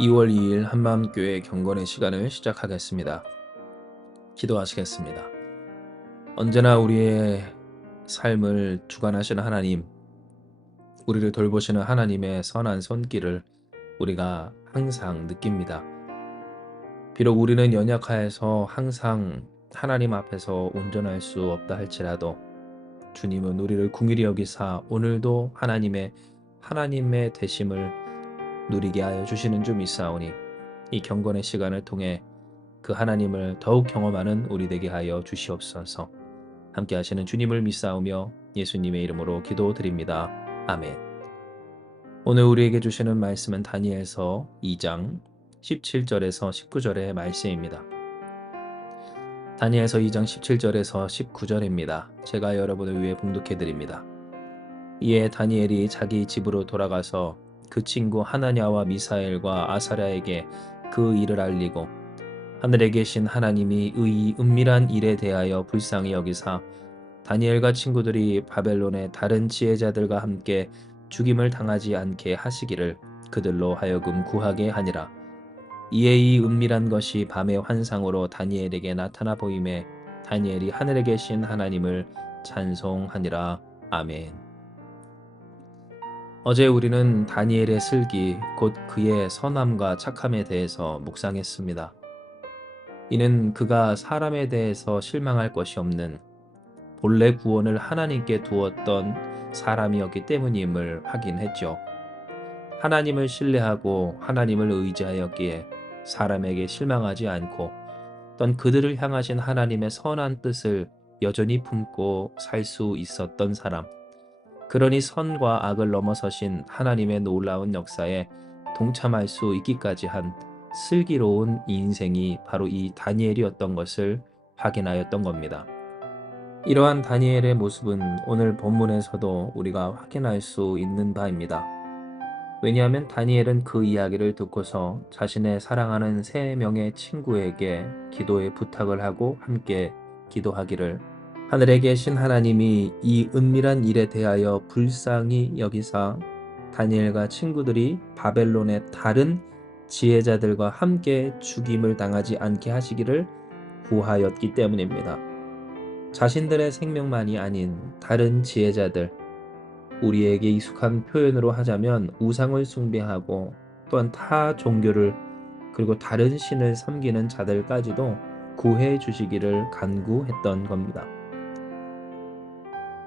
2월 2일 한마음교회 경건의 시간을 시작하겠습니다. 기도하시겠습니다. 언제나 우리의 삶을 주관하시는 하나님, 우리를 돌보시는 하나님의 선한 손길을 우리가 항상 느낍니다. 비록 우리는 연약하여서 항상 하나님 앞에서 온전할 수 없다 할지라도 주님은 우리를 긍휼히 여기사 오늘도 하나님의 되심을 누리게 하여 주시는 줄 믿사오니 이 경건의 시간을 통해 그 하나님을 더욱 경험하는 우리 되게 하여 주시옵소서. 함께 하시는 주님을 믿사오며 예수님의 이름으로 기도드립니다. 아멘. 오늘 우리에게 주시는 말씀은 다니엘서 2장 17절에서 19절의 말씀입니다. 다니엘서 2장 17절에서 19절입니다. 제가 여러분을 위해 봉독해드립니다. 이에 다니엘이 자기 집으로 돌아가서 그 친구 하나냐와 미사엘과 아사랴에게 그 일을 알리고 하늘에 계신 하나님이 의 은밀한 일에 대하여 불쌍히 여기사 다니엘과 친구들이 바벨론의 다른 지혜자들과 함께 죽임을 당하지 않게 하시기를 그들로 하여금 구하게 하니라. 이에 이 은밀한 것이 밤의 환상으로 다니엘에게 나타나 보임에 다니엘이 하늘에 계신 하나님을 찬송하니라. 아멘. 어제 우리는 다니엘의 슬기, 곧 그의 선함과 착함에 대해서 묵상했습니다. 이는 그가 사람에 대해서 실망할 것이 없는 본래 구원을 하나님께 두었던 사람이었기 때문임을 확인했죠. 하나님을 신뢰하고 하나님을 의지하였기에 사람에게 실망하지 않고 또 그들을 향하신 하나님의 선한 뜻을 여전히 품고 살 수 있었던 사람. 그러니 선과 악을 넘어서신 하나님의 놀라운 역사에 동참할 수 있기까지 한 슬기로운 인생이 바로 이 다니엘이었던 것을 확인하였던 겁니다. 이러한 다니엘의 모습은 오늘 본문에서도 우리가 확인할 수 있는 바입니다. 왜냐하면 다니엘은 그 이야기를 듣고서 자신의 사랑하는 3명의 친구에게 기도의 부탁을 하고 함께 기도하기를 하늘에 계신 하나님이 이 은밀한 일에 대하여 불쌍히 여기사 다니엘과 친구들이 바벨론의 다른 지혜자들과 함께 죽임을 당하지 않게 하시기를 구하였기 때문입니다. 자신들의 생명만이 아닌 다른 지혜자들, 우리에게 익숙한 표현으로 하자면 우상을 숭배하고 또한 타 종교를 그리고 다른 신을 섬기는 자들까지도 구해 주시기를 간구했던 겁니다.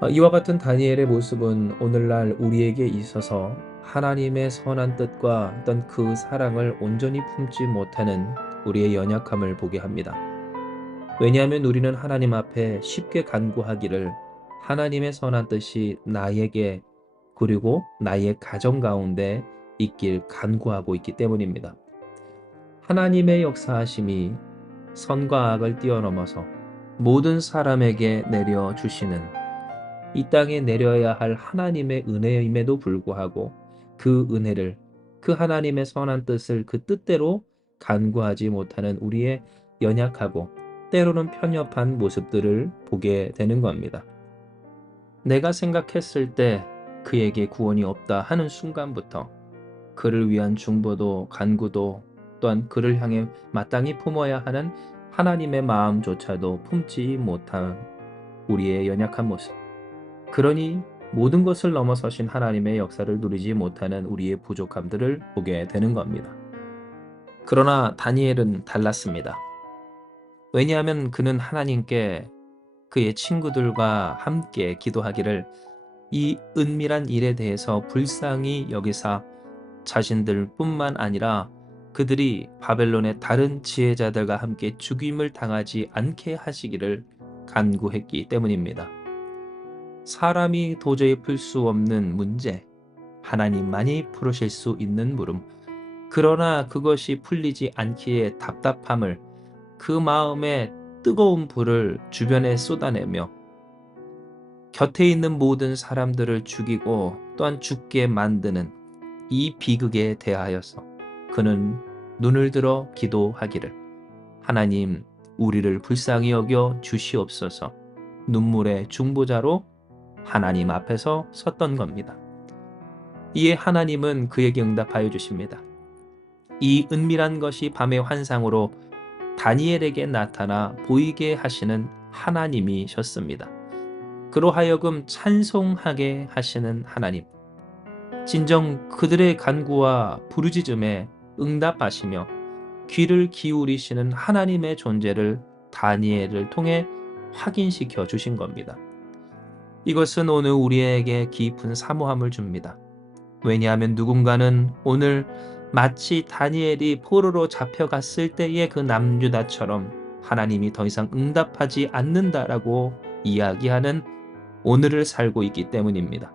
이와 같은 다니엘의 모습은 오늘날 우리에게 있어서 하나님의 선한 뜻과 어떤 그 사랑을 온전히 품지 못하는 우리의 연약함을 보게 합니다. 왜냐하면 우리는 하나님 앞에 쉽게 간구하기를 하나님의 선한 뜻이 나에게 그리고 나의 가정 가운데 있길 간구하고 있기 때문입니다. 하나님의 역사하심이 선과 악을 뛰어넘어서 모든 사람에게 내려주시는 이 땅에 내려야 할 하나님의 은혜임에도 불구하고 그 은혜를, 그 하나님의 선한 뜻을 그 뜻대로 간구하지 못하는 우리의 연약하고 때로는 편협한 모습들을 보게 되는 겁니다. 내가 생각했을 때 그에게 구원이 없다 하는 순간부터 그를 위한 중보도 간구도 또한 그를 향해 마땅히 품어야 하는 하나님의 마음조차도 품지 못한 우리의 연약한 모습. 그러니 모든 것을 넘어서신 하나님의 역사를 누리지 못하는 우리의 부족함들을 보게 되는 겁니다. 그러나 다니엘은 달랐습니다. 왜냐하면 그는 하나님께 그의 친구들과 함께 기도하기를 이 은밀한 일에 대해서 불쌍히 여기사 자신들뿐만 아니라 그들이 바벨론의 다른 지혜자들과 함께 죽임을 당하지 않게 하시기를 간구했기 때문입니다. 사람이 도저히 풀 수 없는 문제, 하나님만이 풀으실 수 있는 물음. 그러나 그것이 풀리지 않기에 답답함을, 그 마음에 뜨거운 불을 주변에 쏟아내며 곁에 있는 모든 사람들을 죽이고 또한 죽게 만드는 이 비극에 대하여서 그는 눈을 들어 기도하기를 하나님, 우리를 불쌍히 여겨 주시옵소서. 눈물의 중보자로 하나님 앞에서 섰던 겁니다. 이에 하나님은 그에게 응답하여 주십니다. 이 은밀한 것이 밤의 환상으로 다니엘에게 나타나 보이게 하시는 하나님이셨습니다. 그로 하여금 찬송하게 하시는 하나님, 진정 그들의 간구와 부르짖음에 응답하시며 귀를 기울이시는 하나님의 존재를 다니엘을 통해 확인시켜 주신 겁니다. 이것은 오늘 우리에게 깊은 사모함을 줍니다. 왜냐하면 누군가는 오늘 마치 다니엘이 포로로 잡혀갔을 때의 그 남유다처럼 하나님이 더 이상 응답하지 않는다라고 이야기하는 오늘을 살고 있기 때문입니다.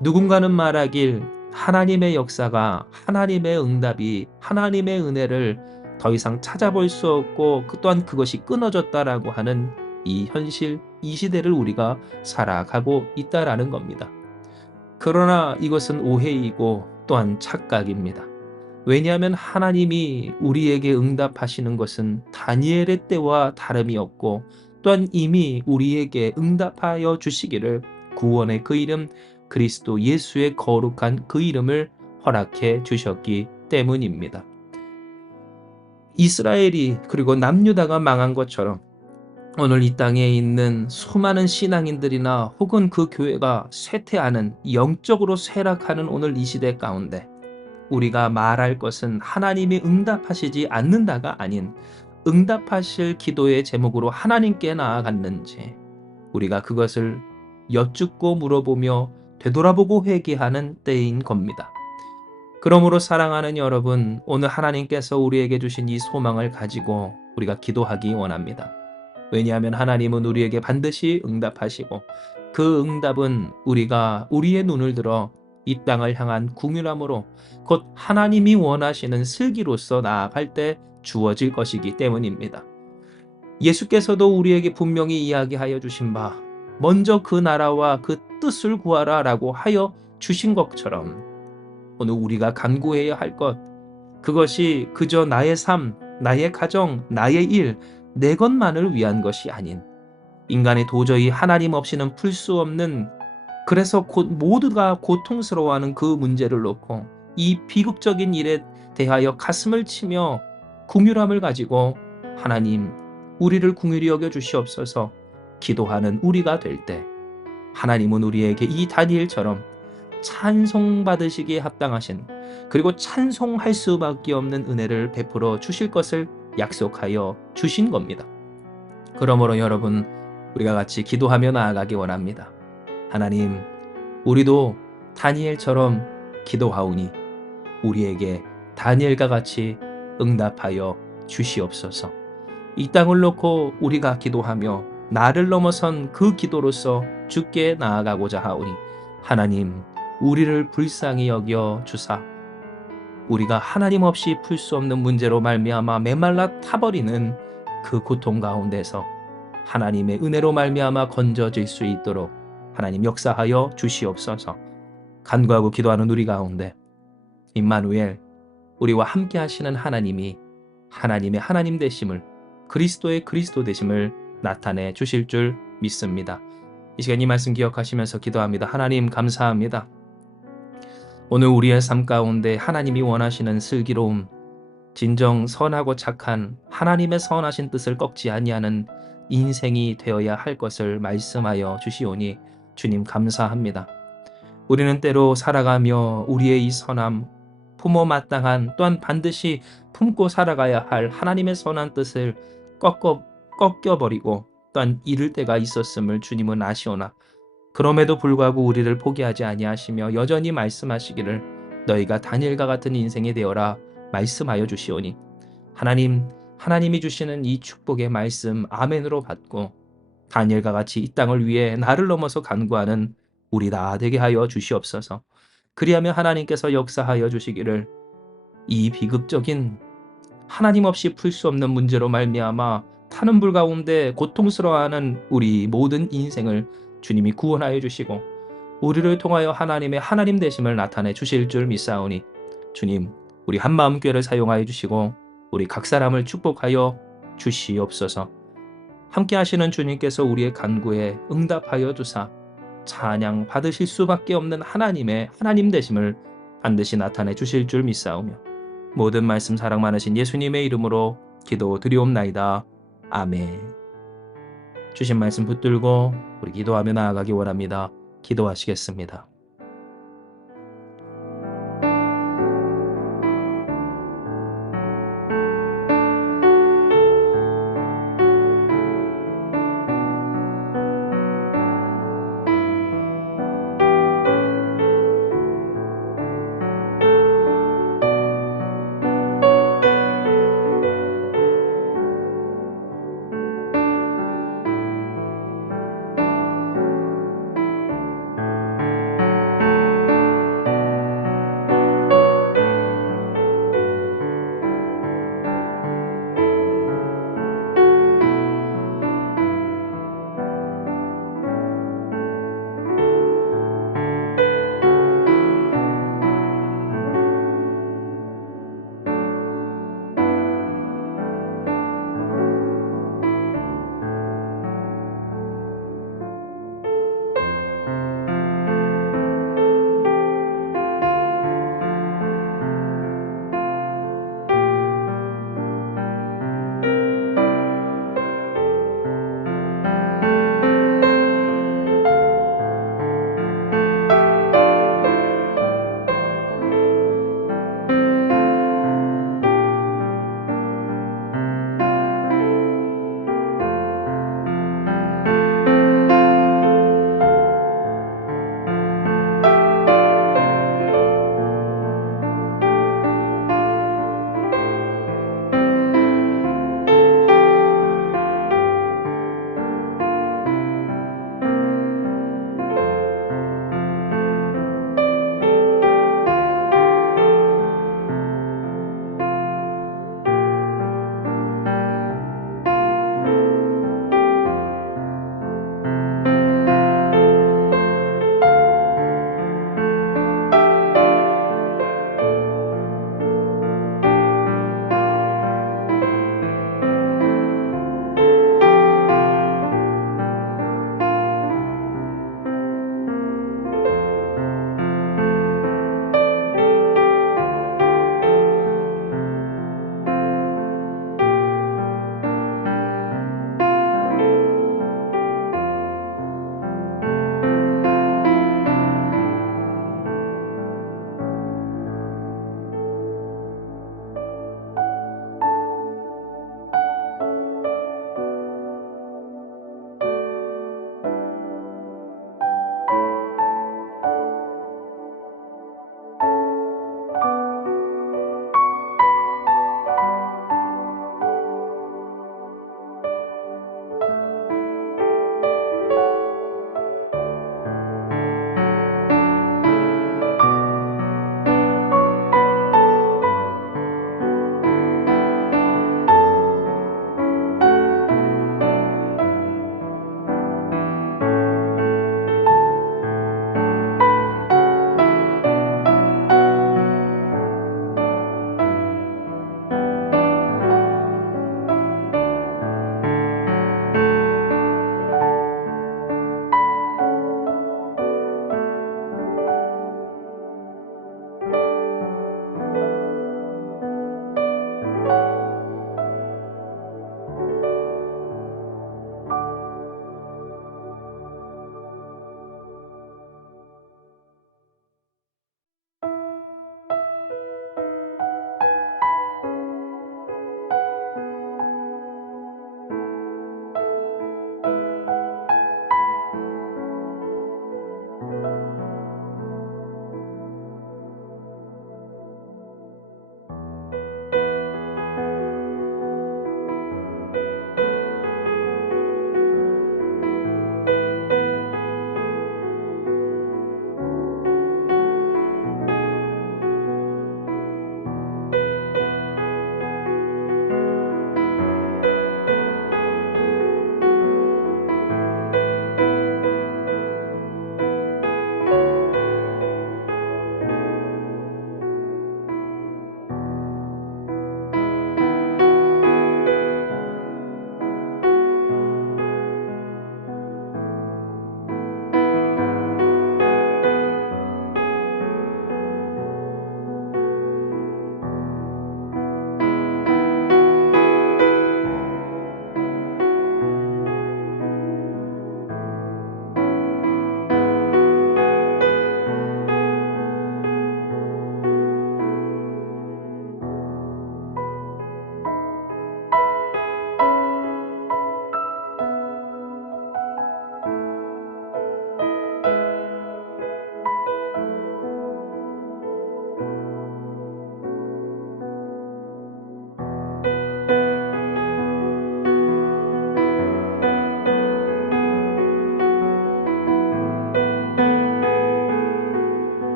누군가는 말하길 하나님의 역사가, 하나님의 응답이, 하나님의 은혜를 더 이상 찾아볼 수 없고 또한 그것이 끊어졌다라고 하는 이 현실, 이 시대를 우리가 살아가고 있다라는 겁니다. 그러나 이것은 오해이고 또한 착각입니다. 왜냐하면 하나님이 우리에게 응답하시는 것은 다니엘의 때와 다름이 없고 또한 이미 우리에게 응답하여 주시기를 구원의 그 이름 그리스도 예수의 거룩한 그 이름을 허락해 주셨기 때문입니다. 이스라엘이 그리고 남유다가 망한 것처럼 오늘 이 땅에 있는 수많은 신앙인들이나 혹은 그 교회가 쇠퇴하는, 영적으로 쇠락하는 오늘 이 시대 가운데 우리가 말할 것은 하나님이 응답하시지 않는다가 아닌 응답하실 기도의 제목으로 하나님께 나아갔는지 우리가 그것을 여쭙고 물어보며 되돌아보고 회개하는 때인 겁니다. 그러므로 사랑하는 여러분, 오늘 하나님께서 우리에게 주신 이 소망을 가지고 우리가 기도하기 원합니다. 왜냐하면 하나님은 우리에게 반드시 응답하시고 그 응답은 우리가 우리의 눈을 들어 이 땅을 향한 궁유함으로 곧 하나님이 원하시는 슬기로서 나아갈 때 주어질 것이기 때문입니다. 예수께서도 우리에게 분명히 이야기하여 주신 바 먼저 그 나라와 그 뜻을 구하라 라고 하여 주신 것처럼 오늘 우리가 간구해야 할 것, 그것이 그저 나의 삶, 나의 가정, 나의 일, 내 것만을 위한 것이 아닌 인간이 도저히 하나님 없이는 풀 수 없는, 그래서 모두가 고통스러워하는 그 문제를 놓고 이 비극적인 일에 대하여 가슴을 치며 긍휼함을 가지고 하나님 우리를 긍휼히 여겨 주시옵소서 기도하는 우리가 될 때 하나님은 우리에게 이 다니엘처럼 찬송받으시기에 합당하신, 그리고 찬송할 수밖에 없는 은혜를 베풀어 주실 것을 약속하여 주신 겁니다. 그러므로 여러분, 우리가 같이 기도하며 나아가기 원합니다. 하나님, 우리도 다니엘처럼 기도하오니 우리에게 다니엘과 같이 응답하여 주시옵소서. 이 땅을 놓고 우리가 기도하며 나를 넘어선 그 기도로서 주께 나아가고자 하오니 하나님, 우리를 불쌍히 여겨 주사 우리가 하나님 없이 풀 수 없는 문제로 말미암아 메말라 타버리는 그 고통 가운데서 하나님의 은혜로 말미암아 건져질 수 있도록 하나님 역사하여 주시옵소서. 간구하고 기도하는 우리 가운데 임마누엘, 우리와 함께 하시는 하나님이 하나님의 하나님 되심을, 그리스도의 그리스도 되심을 나타내 주실 줄 믿습니다. 이 시간 이 말씀 기억하시면서 기도합니다. 하나님 감사합니다. 오늘 우리의 삶 가운데 하나님이 원하시는 슬기로움, 진정 선하고 착한 하나님의 선하신 뜻을 꺾지 아니하는 인생이 되어야 할 것을 말씀하여 주시오니 주님 감사합니다. 우리는 때로 살아가며 우리의 이 선함, 품어 마땅한 또한 반드시 품고 살아가야 할 하나님의 선한 뜻을 꺾여버리고 또한 잃을 때가 있었음을 주님은 아시오나 그럼에도 불구하고 우리를 포기하지 아니하시며 여전히 말씀하시기를 너희가 다니엘과 같은 인생이 되어라 말씀하여 주시오니 하나님이 주시는 이 축복의 말씀 아멘으로 받고 다니엘과 같이 이 땅을 위해 나를 넘어서 간구하는 우리 다 되게 하여 주시옵소서. 그리하면 하나님께서 역사하여 주시기를 이 비극적인 하나님 없이 풀 수 없는 문제로 말미암아 타는 불 가운데 고통스러워하는 우리 모든 인생을 주님이 구원하여 주시고 우리를 통하여 하나님의 하나님 되심을 나타내 주실 줄 믿사오니 주님, 우리 한마음 교회를 사용하여 주시고 우리 각 사람을 축복하여 주시옵소서. 함께 하시는 주님께서 우리의 간구에 응답하여 주사 찬양 받으실 수밖에 없는 하나님의 하나님 되심을 반드시 나타내 주실 줄 믿사오며 모든 말씀 사랑 많으신 예수님의 이름으로 기도드리옵나이다. 아멘. 주신 말씀 붙들고 우리 기도하며 나아가기 원합니다. 기도하시겠습니다.